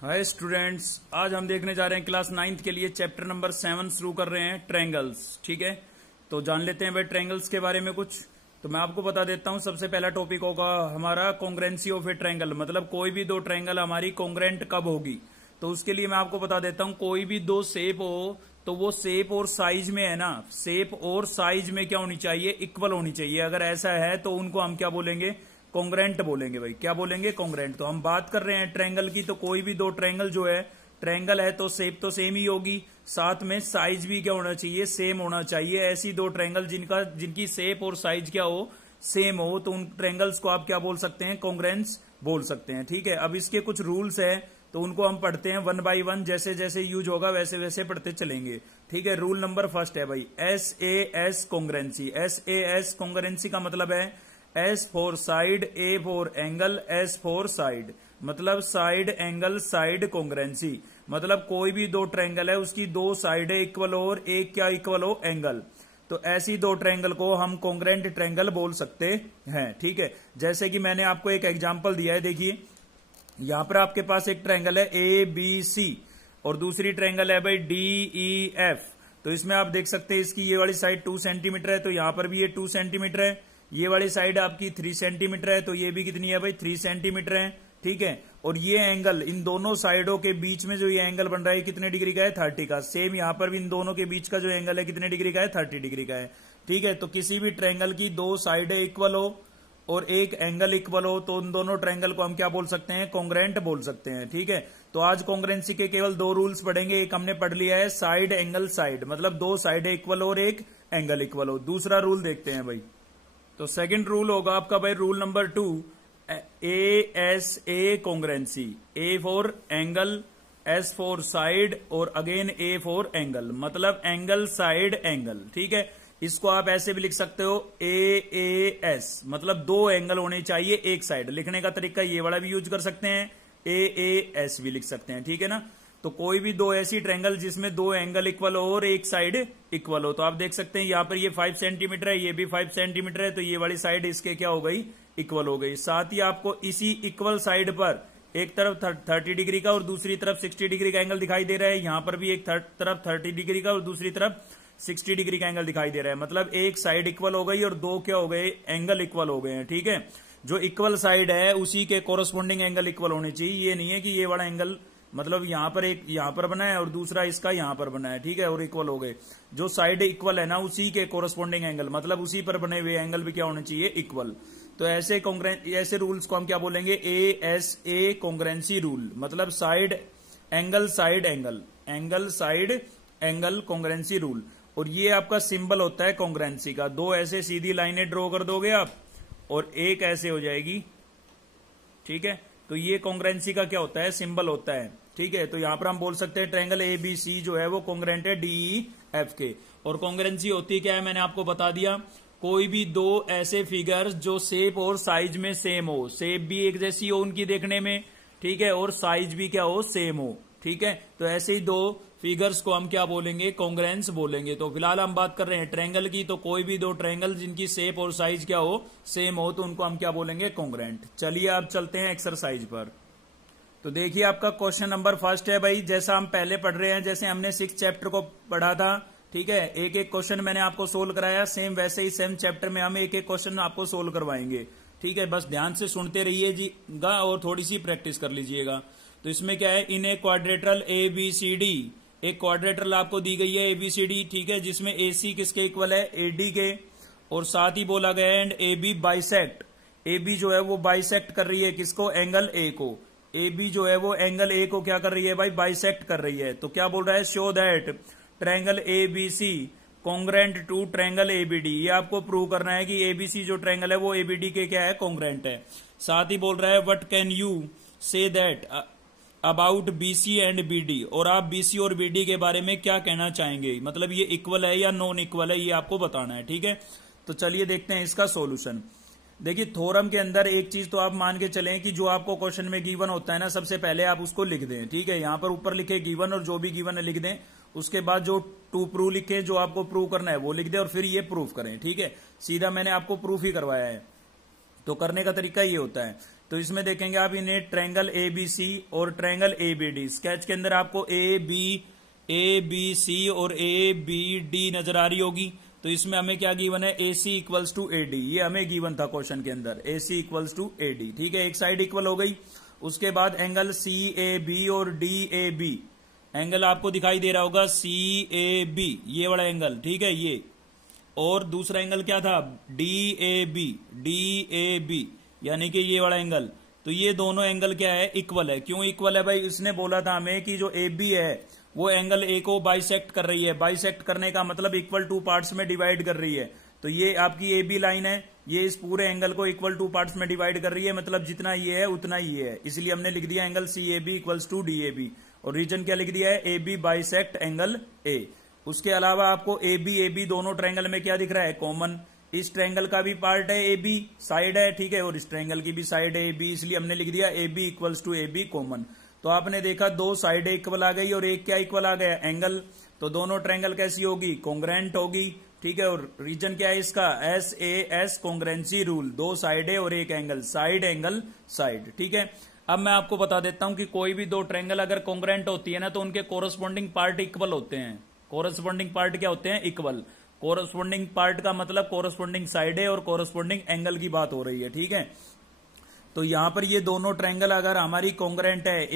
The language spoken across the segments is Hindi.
हाय स्टूडेंट्स, आज हम देखने जा रहे हैं क्लास 9th के लिए चैप्टर नंबर 7 शुरू कर रहे हैं ट्रायंगल्स। ठीक है, तो जान लेते हैं भाई ट्रायंगल्स के बारे में कुछ। तो मैं आपको बता देता हूं, सबसे पहला टॉपिक होगा हमारा कॉन्ग्रेंसी ऑफ ए ट्रायंगल, मतलब कोई भी दो ट्रायंगल हमारी कॉन्ग्रेंट कब होगी। तो उसके लिए मैं आपको बता देता हूं, कोई भी दो शेप हो तो वो शेप और साइज में है ना, शेप और साइज में क्या होनी चाहिए, इक्वल होनी चाहिए। अगर ऐसा है तो उनको हम क्या बोलेंगे, कॉन्ग्रेंट बोलेंगे। भाई क्या बोलेंगे, कॉन्ग्रेंट। तो हम बात कर रहे हैं ट्रायंगल की, तो कोई भी दो ट्रायंगल जो है, ट्रायंगल है तो शेप तो सेम ही होगी, साथ में साइज भी क्या होना चाहिए, सेम होना चाहिए। ऐसी दो ट्रायंगल जिनकी शेप और साइज क्या हो, सेम हो, तो उन ट्रायंगल्स को आप क्या बोल सकते हैं, कॉन्ग्रेंस बोल सकते हैं। ठीक है, अब इसके कुछ रूल्स है तो उनको हम पढ़ते हैं वन बाय वन, जैसे जैसे यूज होगा वैसे वैसे पढ़ते चलेंगे। ठीक है, रूल नंबर फर्स्ट है भाई SAS कॉन्ग्रेंसी। SAS कॉन्ग्रेंसी का मतलब है S for side, A for angle, S for side, मतलब साइड एंगल साइड कॉन्ग्रेंसी। मतलब कोई भी दो ट्रायंगल है उसकी दो साइडें इक्वल हो और एक क्या इक्वल हो, एंगल। तो ऐसी दो ट्रायंगल को हम कॉन्ग्रेंट ट्रायंगल बोल सकते हैं। ठीक है, जैसे कि मैंने आपको एक एग्जांपल दिया है, देखिए यहां पर आपके पास एक ट्रायंगल है ABC और दूसरी ट्रायंगल है भाई DEF। तो इसमें आप देख सकते हैं इसकी ये वाली साइड 2 सेंटीमीटर है, तो यहां पर भी ये 2 सेंटीमीटर है। ये वाली साइड आपकी 3 सेंटीमीटर है, तो ये भी कितनी है भाई, 3 सेंटीमीटर है। ठीक है, और ये एंगल इन दोनों साइडों के बीच में जो ये एंगल बन रहा है कितने डिग्री का है, 30 का। सेम यहां पर भी इन दोनों के बीच का जो एंगल है कितने डिग्री का है, 30 डिग्री का है। ठीक है, तो किसी भी ट्रायंगल की दो साइडें इक्वल हो और एक एंगल इक्वल हो तो उन दोनों ट्रायंगल को हम क्या बोल सकते हैं, कॉन्ग्रेंट बोल सकते हैं। ठीक है, तो आज कॉन्ग्रेंसी के केवल दो रूल्स पढ़ेंगे। एक हमने पढ़ लिया है साइड एंगल साइड, मतलब दो साइडें इक्वल और एक एंगल इक्वल हो। दूसरा रूल देखते हैं भाई, तो सेकंड रूल होगा आपका भाई rule number 2 ASA कॉन्ग्रेंसी। A for angle, S for side और अगेन A फॉर एंगल, मतलब एंगल साइड एंगल। ठीक है, इसको आप ऐसे भी लिख सकते हो AAS, मतलब दो एंगल होने चाहिए एक साइड। लिखने का तरीका ये वाला भी यूज कर सकते हैं, AAS भी लिख सकते हैं। ठीक है ना, तो कोई भी दो ऐसी ट्रायंगल जिसमें दो एंगल इक्वल हो और एक साइड इक्वल हो, तो आप देख सकते हैं यहाँ पर ये 5 सेंटीमीटर है, ये भी 5 सेंटीमीटर है, तो ये वाली साइड इसके क्या हो गई, इक्वल हो गई। साथ ही आपको इसी इक्वल साइड पर एक तरफ 30 डिग्री का और दूसरी तरफ 60 डिग्री का एंगल दिखाई दे रहा है। यहाँ पर भी एक तरफ 30 डिग्री का और दूसरी तरफ 60 डिग्री का एंगल दिखाई दे रहा है, मतलब एक साइड इक्वल हो गई और दो क्या हो गए, एंगल इक्वल हो गए हैं। ठीक है, जो इक्वल साइड है उसी के कोरस्पोंडिंग एंगल इक्वल होने चाहिए। ये नहीं है कि ये वाला एंगल मतलब यहां पर एक यहां पर बना है और दूसरा इसका यहां पर बना है, ठीक है, और इक्वल हो गए। जो साइड इक्वल है ना उसी के कोरस्पोंडिंग एंगल, मतलब उसी पर बने हुए एंगल भी क्या होने चाहिए, इक्वल। तो ऐसे रूल्स को हम क्या बोलेंगे, ASA कॉन्ग्रेंसी रूल, मतलब side angle side angle, angle side angle कॉन्ग्रेंसी rule. और ये आपका सिंबल होता है कॉन्ग्रेंसी का। दो ऐसे सीधी लाइनें ड्रॉ कर दोगे आप और एक ऐसे हो जाएगी। ठीक है, तो ये कॉन्ग्रेंसी का क्या होता है, सिंबल होता है। ठीक है, तो यहां पर हम बोल सकते हैं ट्रायंगल ABC जो है वो कॉन्ग्रेंट है DEF के। और कॉन्ग्रेंसी होती क्या है, मैंने आपको बता दिया, कोई भी दो ऐसे फिगर्स जो शेप और साइज में सेम हो, शेप भी एक जैसी हो उनकी देखने में, ठीक है, और साइज भी क्या हो, सेम हो। ठीक है, तो ऐसे ही दो फिगर्स को हम क्या बोलेंगे, कॉन्ग्रेंस बोलेंगे। तो फिलहाल हम बात कर रहे हैं ट्रायंगल की, तो कोई भी दो ट्रायंगल जिनकी शेप और साइज क्या हो, सेम हो, तो उनको हम क्या बोलेंगे, कॉन्ग्रेंट। चलिए अब चलते हैं एक्सरसाइज पर। तो देखिए आपका क्वेश्चन नंबर फर्स्ट है भाई, जैसा हम पहले पढ़ रहे हैं, जैसे हमने 6 चैप्टर को पढ़ा था। ठीक है, एक एक क्वेश्चन मैंने आपको सोल्व कराया, सेम वैसे ही सेम चैप्टर में हम एक एक क्वेश्चन आपको सोल्व करवाएंगे। ठीक है, बस ध्यान से सुनते रहिएगा और थोड़ी सी प्रैक्टिस कर लीजिएगा। तो इसमें क्या है, इन ए क्वाड्रेटरल ABCD, एक क्वाड्रेटरल आपको दी गई है ABCD, ठीक है, जिसमें AC किसके इक्वल है, AD के, और साथ ही बोला गया है एंड AB बाइसेक्ट, AB जो है वो बाइसेक्ट कर रही है किसको, एंगल A को। AB जो है वो एंगल A को क्या कर रही है भाई, बाइसेक्ट कर रही है। तो क्या बोल रहा है, show that triangle ABC congruent to triangle ABD। ये आपको प्रूव करना है कि ABC जो ट्रायंगल है वो ABD के क्या है, कॉन्ग्रेंट है। साथ ही बोल रहा है what can you say that about BC and BD, और आप BC और BD के बारे में क्या कहना चाहेंगे, मतलब ये इक्वल है या नॉन इक्वल है, ये आपको बताना है। ठीक है, तो चलिए देखते हैं इसका सॉल्यूशन। देखिए थ्योरम के अंदर एक चीज तो आप मान के चलें कि जो आपको क्वेश्चन में गिवन होता है ना, सबसे पहले आप उसको लिख दें। ठीक है, यहां पर ऊपर लिखे गिवन और जो भी गिवन है लिख दें, उसके बाद जो टू प्रूव लिखे, जो आपको प्रूव करना है वो लिख दें और फिर ये प्रूफ करें। ठीक है, सीधा मैंने आपको प्रूफ ही करवाया है। तो करने का तरीका ये होता है तो इसमें देखेंगे आप इन्हें ट्रायंगल ABC और ट्रायंगल ABD। स्केच के अंदर आपको ABC और ABD नजर आ रही होगी। तो इसमें हमें क्या गिवन है, AC इक्वल्स टू AD, ये हमें गिवन था क्वेश्चन के अंदर, AC इक्वल्स टू AD। ठीक है, एक साइड इक्वल हो गई। उसके बाद एंगल CAB और DAB, एंगल आपको दिखाई दे रहा होगा CAB, ये वाला एंगल, ठीक है ये। और दूसरा एंगल क्या था, DAB, यानी कि ये वाला एंगल। तो ये दोनों एंगल क्या है, इक्वल है। क्यों इक्वल है भाई, इसने बोला था हमें कि जो AB है वो एंगल A को बाइसेक्ट कर रही है। बाइसेक्ट करने का मतलब इक्वल टू पार्ट्स में डिवाइड कर रही है। तो ये आपकी AB लाइन है, ये इस पूरे एंगल को इक्वल टू पार्ट्स में डिवाइड कर रही है, मतलब जितना ये है उतना ये है। इसलिए हमने लिख दिया angle CAB equals to DAB। और रीजन क्या लिख दिया है, AB बाइसेक्ट एंगल A। उसके अलावा आपको AB दोनों ट्रायंगल में क्या दिख रहा है, कॉमन। इस ट्रायंगल का भी पार्ट है AB, साइड है, ठीक है, और इस ट्रायंगल की भी साइड है AB, इसलिए हमने लिख दिया AB equals to AB common. तो आपने देखा दो साइडें इक्वल आ गई और एक क्या इक्वल आ गया, एंगल। तो दोनों ट्रायंगल कैसी होगी, कॉन्ग्रेंट होगी। ठीक है, और रीजन क्या है इसका, SAS कॉन्ग्रेंसी रूल, दो साइडें और एक एंगल, साइड एंगल साइड। ठीक है, अब मैं आपको बता देता हूं कि कोई भी दो ट्रायंगल अगर कॉन्ग्रेंट होती है ना, तो उनके कोरस्पॉन्डिंग पार्ट इक्वल होते हैं। कोरस्पॉन्डिंग पार्ट क्या होते हैं, इक्वल। कोरस्पॉन्डिंग पार्ट का मतलब कोरस्पॉन्डिंग साइड है और कोरस्पॉन्डिंग एंगल की बात हो रही है। ठीक है, तो यहां पर ये दोनों ट्रायंगल अगर हमारी कॉन्ग्रेंट है,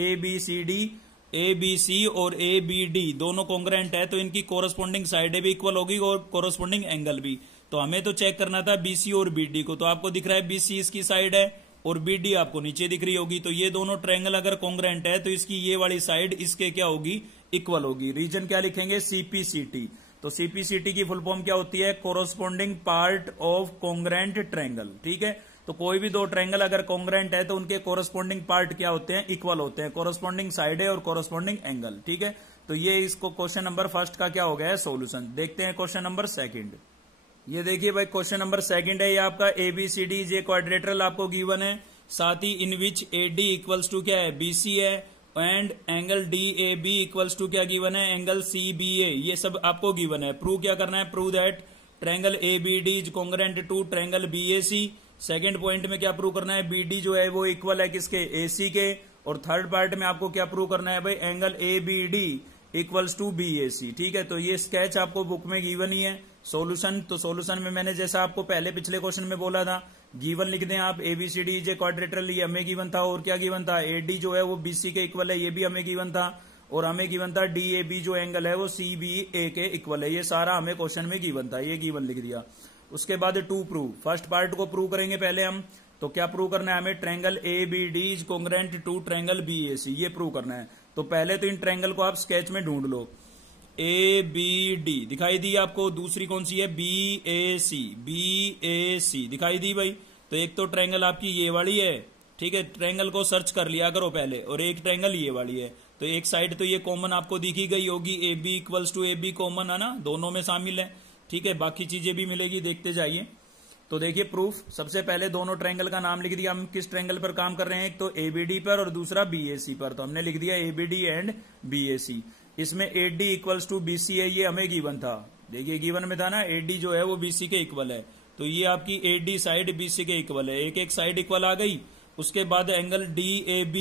ABC और ABD दोनों कॉन्ग्रेंट है, तो इनकी कोरस्पॉन्डिंग साइडें भी इक्वल होगी और कोरस्पॉन्डिंग एंगल भी। तो हमें तो चेक करना था BC और BD को। तो आपको दिख रहा है BC इसकी साइड है और BD आपको नीचे दिख रही होगी। तो ये दोनों ट्रायंगल अगर कॉन्ग्रेंट है तो इसकी ये वाली साइड इसके क्या होगी, इक्वल होगी। रीजन क्या लिखेंगे, CPCT। तो CPCT की फुल फॉर्म क्या होती है, corresponding part of congruent triangle. ठीक है, तो कोई भी दो ट्रायंगल अगर कॉन्ग्रेंट है तो उनके कोरस्पॉन्डिंग पार्ट क्या होते हैं, इक्वल होते हैं, कोरस्पॉन्डिंग साइड है और कोरस्पॉन्डिंग एंगल। ठीक है, तो ये इसको क्वेश्चन नंबर फर्स्ट का क्या हो गया है, सोल्यूशन। देखते हैं क्वेश्चन नंबर सेकंड। ये देखिए भाई, क्वेश्चन नंबर सेकंड है, ये आपका ABCD जे क्वाड्रेटरल आपको गिवन है, साथ ही in which AD equals to क्या है, BC है, and angle DAB equals to क्या गिवन है, एंगल CBA। ये सब आपको गिवन है। प्रूव क्या करना है, prove that triangle ABD is congruent to triangle BAC। Second point में क्या प्रूव करना है, BD जो है वो इक्वल है किसके, AC के। और थर्ड पार्ट में आपको क्या प्रूव करना है भाई, angle ABD equals to BAC। ठीक है, तो ये स्केच आपको बुक में गिवन ही है। सॉल्यूशन, तो सॉल्यूशन में मैंने जैसा आपको पहले पिछले क्वेश्चन में बोला था, गिवन लिख दें आप, ABCD इज ए क्वाड्रेटरल, ये हमें गिवन था। और क्या गिवन था, AD जो है वो BC के इक्वल है, ये भी हमें गिवन था। और हमें गिवन था DAB जो एंगल है वो CBA के इक्वल है। ये सारा हमें क्वेश्चन में गिवन था, ये गिवन लिख दिया। उसके बाद टू प्रूव, फर्स्ट पार्ट को प्रूव करेंगे पहले हम। तो क्या प्रूव करना है हमें, triangle ABD is congruent to triangle BAC, ये प्रूव करना है। तो पहले तो इन ट्रायंगल को आप स्केच में ढूंढ लो। ABD दिखाई दी आपको, दूसरी कौन सी है, BAC दिखाई दी भाई। तो एक तो ट्रायंगल आपकी ये वाली है, ठीक है, ट्रायंगल को सर्च कर लिया करो पहले, और एक ट्रायंगल ये वाली है। तो एक साइड तो ये कॉमन आपको दिखी गई होगी, AB equals to AB common है ना, दोनों में शामिल है। ठीक है, बाकी चीजें भी मिलेगी, देखते जाइए। तो देखिए प्रूफ, सबसे पहले दोनों ट्रायंगल का नाम लिख दिया। हम किस ट्रायंगल पर काम कर रहे हैं, एक तो ABD पर और दूसरा BAC पर। तो हमने लिख दिया ABD एंड BAC। इसमें AD इक्वल्स टू BC है, ये हमें गिवन था। देखिए गिवन में था ना, AD जो है वो BC के इक्वल है। तो ये आपकी AD साइड BC के इक्वल है, एक एक साइड इक्वल आ गई। उसके बाद एंगल DAB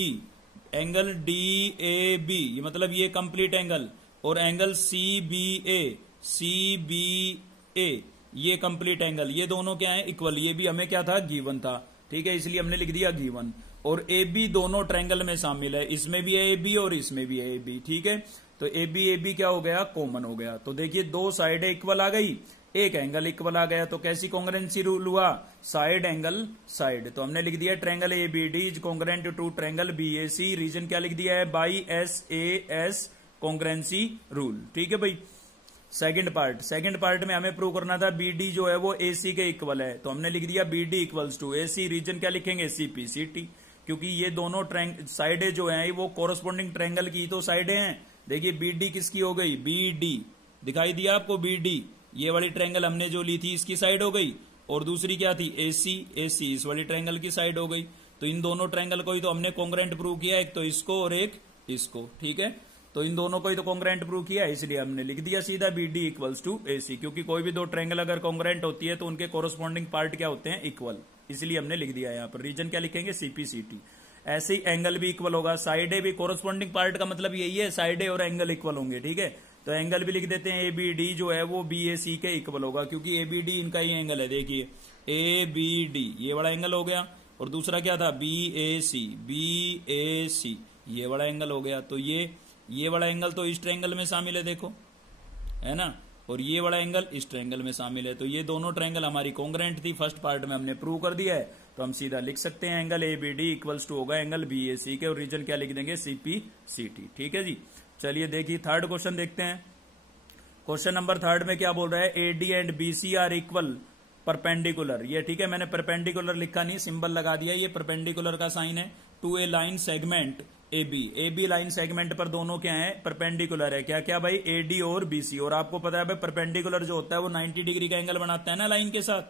ये मतलब ये कंप्लीट एंगल, और एंगल CBA ये कंप्लीट एंगल, ये दोनों क्या है, इक्वल। ये भी हमें क्या था, गिवन था। ठीक है, इसलिए हमने लिख दिया गिवन। और AB दोनों ट्रायंगल में शामिल है, इसमें भी है AB और इसमें भी है AB। ठीक है, तो AB क्या हो गया, कॉमन हो गया। तो देखिए दो साइडें इक्वल आ गई, एक एंगल इक्वल आ गया। तो कैसी कॉन्ग्रेंसी रूल हुआ, साइड एंगल साइड। तो हमने लिख दिया triangle ABD is congruent to triangle BAC। Reason क्या लिख दिया है, बाई SAS कॉन्ग्रेंसी रूल। ठीक है भाई। सेकंड पार्ट में हमें प्रूव करना था BD जो है वो AC के इक्वल है। तो हमने लिख दिया BD equals to AC। Reason क्या लिखेंगे, CPCT, क्योंकि ये दोनों साइडें जो हैं वो कोरस्पॉन्डिंग ट्रायंगल की तो साइडें हैं। देखिए BD किसकी हो गई, BD दिखाई दिया आपको, BD ये वाली ट्रायंगल हमने जो ली थी इसकी साइड हो गई। और दूसरी क्या थी, AC इस वाली ट्रायंगल की साइड हो गई। तो इन दोनों ट्रायंगल को ही तो हमने कॉन्ग्रेंट प्रूव किया, एक तो इसको और एक इसको। ठीक है, तो इन दोनों को ही तो कॉन्ग्रेंट प्रूव किया, इसलिए हमने लिख दिया सीधा BD इक्वल्स टू AC। क्योंकि कोई भी दो ट्रायंगल अगर कॉन्ग्रेंट होती है तो उनके कोरस्पॉन्डिंग पार्ट क्या होते हैं, इक्वल। इसलिए हमने लिख दिया यहाँ पर। रीजन क्या लिखेंगे, CPCT। ऐसे ही एंगल भी इक्वल होगा, साइड ए भी, कोरस्पॉन्डिंग पार्ट का मतलब यही है, साइड ए और एंगल इक्वल होंगे, ठीक है। तो एंगल भी लिख देते हैं, ABD जो है वो BAC के इक्वल होगा, क्योंकि ABD इनका ही एंगल है। देखिए ABD ये बड़ा एंगल हो गया, और दूसरा क्या था, BAC ये बड़ा एंगल हो गया। तो ये बड़ा एंगल तो इस ट्रायंगल में शामिल है, देखो, है ना, और ये बड़ा एंगल इस ट्रायंगल में शामिल है। तो ये दोनों ट्रायंगल हमारी कॉन्ग्रेंट थी, फर्स्ट पार्ट में हमने प्रूव कर दिया है। तो हम सीधा लिख सकते हैं एंगल ABD इक्वल्स टू होगा एंगल BAC के, और रीजन क्या लिख देंगे, CPCT, ठीक है जी। चलिए देखिए थर्ड क्वेश्चन देखते हैं। क्वेश्चन नंबर थर्ड में क्या बोल रहा है, AD and BC are equal perpendicular. ये ठीक है, मैंने परपेंडिकुलर लिखा नहीं, सिंबल लगा दिया, ये परपेंडिकुलर का साइन है। To a line segment AB line segment पर दोनों क्या है, परपेंडिकुलर है। क्या क्या भाई, AD और BC। और आपको पता है भाई परपेंडिकुलर जो होता है वो 90 डिग्री का एंगल बनाता है ना लाइन के साथ।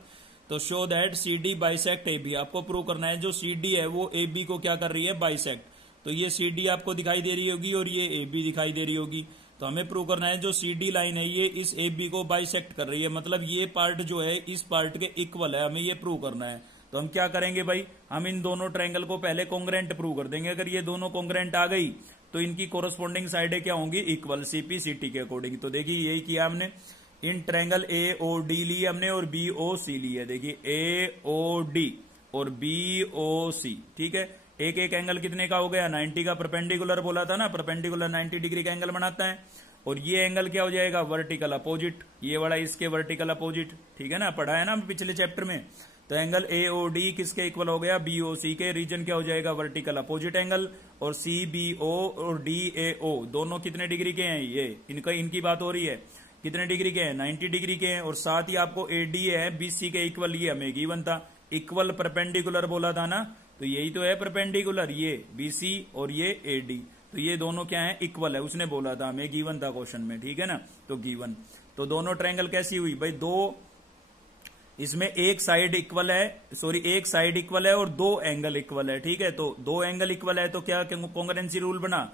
तो show that CD bisect AB, आपको प्रूव करना है जो CD है वो AB को क्या कर रही है, बाइसेक्ट। तो ये CD आपको दिखाई दे रही होगी और ये AB दिखाई दे रही होगी। तो हमें प्रूव करना है जो CD लाइन है ये इस AB को बाइसेक्ट कर रही है, मतलब ये पार्ट जो है इस पार्ट के इक्वल है, हमें ये प्रूव करना है। तो हम क्या करेंगे भाई, हम इन दोनों ट्रायंगल को पहले कॉन्ग्रेंट प्रूव कर देंगे। अगर ये दोनों कॉन्ग्रेंट आ गई तो इनकी कोरस्पॉन्डिंग साइडें क्या होंगी, इक्वल, CPCT के अकॉर्डिंग। तो देखिए यही किया हमने, इन ट्रायंगल AOD लिए हमने और BOC लिए। देखिए AOD और BOC, ठीक है। एक एक एंगल कितने का हो गया, 90 का। परपेंडिकुलर बोला था ना, परपेंडिकुलर 90 डिग्री का एंगल बनाता है। और ये एंगल क्या हो जाएगा, वर्टिकल अपोजिट, ये वाला इसके वर्टिकल अपोजिट, ठीक है ना, पढ़ा है ना पिछले चैप्टर में। तो एंगल AOD किसके इक्वल हो गया, BOC के। रीजन क्या हो जाएगा, वर्टिकल अपोजिट एंगल। और CBO और DAO दोनों कितने डिग्री के हैं, ये इनकी बात हो रही है, कितने डिग्री के हैं, 90 डिग्री के हैं। और साथ ही आपको AD है BC के इक्वल, ये हमें गिवन था, इक्वल परपेंडिकुलर बोला था ना। तो यही तो है परपेंडिकुलर, ये BC और ये AD। तो ये दोनों क्या है, इक्वल है, उसने बोला था, हमें गिवन था क्वेश्चन में, ठीक है ना। तो गिवन, तो दोनों ट्रायंगल कैसी हुई भाई, दो, इसमें एक साइड इक्वल है, सॉरी एक साइड इक्वल है और दो एंगल इक्वल है, ठीक है। तो दो एंगल इक्वल है तो क्या कॉन्ग्रुएंसी रूल बना,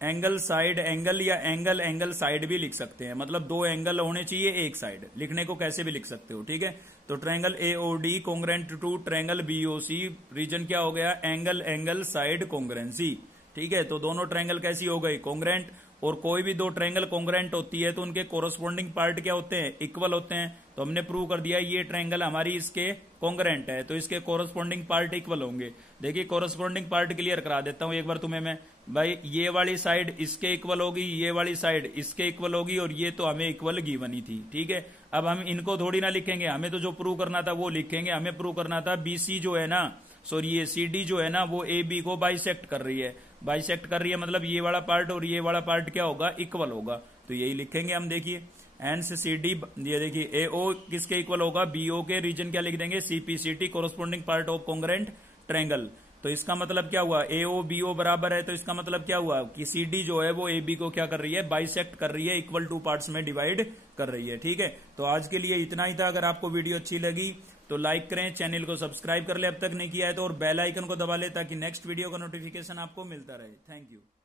एंगल साइड एंगल या एंगल एंगल साइड भी लिख सकते हैं, मतलब दो एंगल होने चाहिए एक साइड, लिखने को कैसे भी लिख सकते हो, ठीक है। तो triangle AOD congruent to triangle BOC, reason क्या हो गया, एंगल एंगल साइड कॉन्ग्रुएंसी, ठीक है। तो दोनों ट्रायंगल कैसी हो गई, कॉन्ग्रुएंट। और कोई भी दो ट्रायंगल कॉन्ग्रुएंट होती है तो उनके कोरस्पॉन्डिंग पार्ट क्या होते हैं, इक्वल होते हैं। तो हमने प्रूव कर दिया ये ट्रायंगल हमारी इसके कॉन्ग्रुएंट है, तो इसके कोरस्पॉन्डिंग पार्ट इक्वल होंगे। देखिए कोरस्पॉन्डिंग पार्ट क्लियर करा देता हूं एक बार तुम्हें मैं, भाई ये वाली साइड इसके इक्वल होगी, ये वाली साइड इसके इक्वल होगी, और ये तो हमें इक्वल गिवन ही थी, ठीक है। अब हम इनको थोड़ी ना लिखेंगे, हमें तो जो प्रूव करना था वो लिखेंगे। हमें प्रूव करना था BC जो है ना, सॉरी ये CD जो है ना वो AB को बाइसेक्ट कर रही है, बाइसेक्ट कर रही है, मतलब ये वाला पार्ट और ये वाला पार्ट क्या होगा, इक्वल होगा। तो यही लिखेंगे हम, देखिए एंड से CD, ये देखिए AO किसके इक्वल होगा, BO के। रीजन क्या लिख देंगे, CPCT, corresponding part of congruent triangle. तो इसका मतलब क्या हुआ, AO BO बराबर है, तो इसका मतलब क्या हुआ कि CD जो है वो AB को क्या कर रही है, बाइसेक्ट कर रही है, इक्वल टू पार्ट्स में डिवाइड कर रही है, ठीक है। तो आज के लिए इतना ही था। अगर आपको वीडियो अच्छी लगी तो लाइक करें, चैनल को सब्सक्राइब कर ले अब तक नहीं किया है तो, और बेल आइकन को दबा ले ताकि नेक्स्ट वीडियो का नोटिफिकेशन आपको मिलता रहे। Thank you.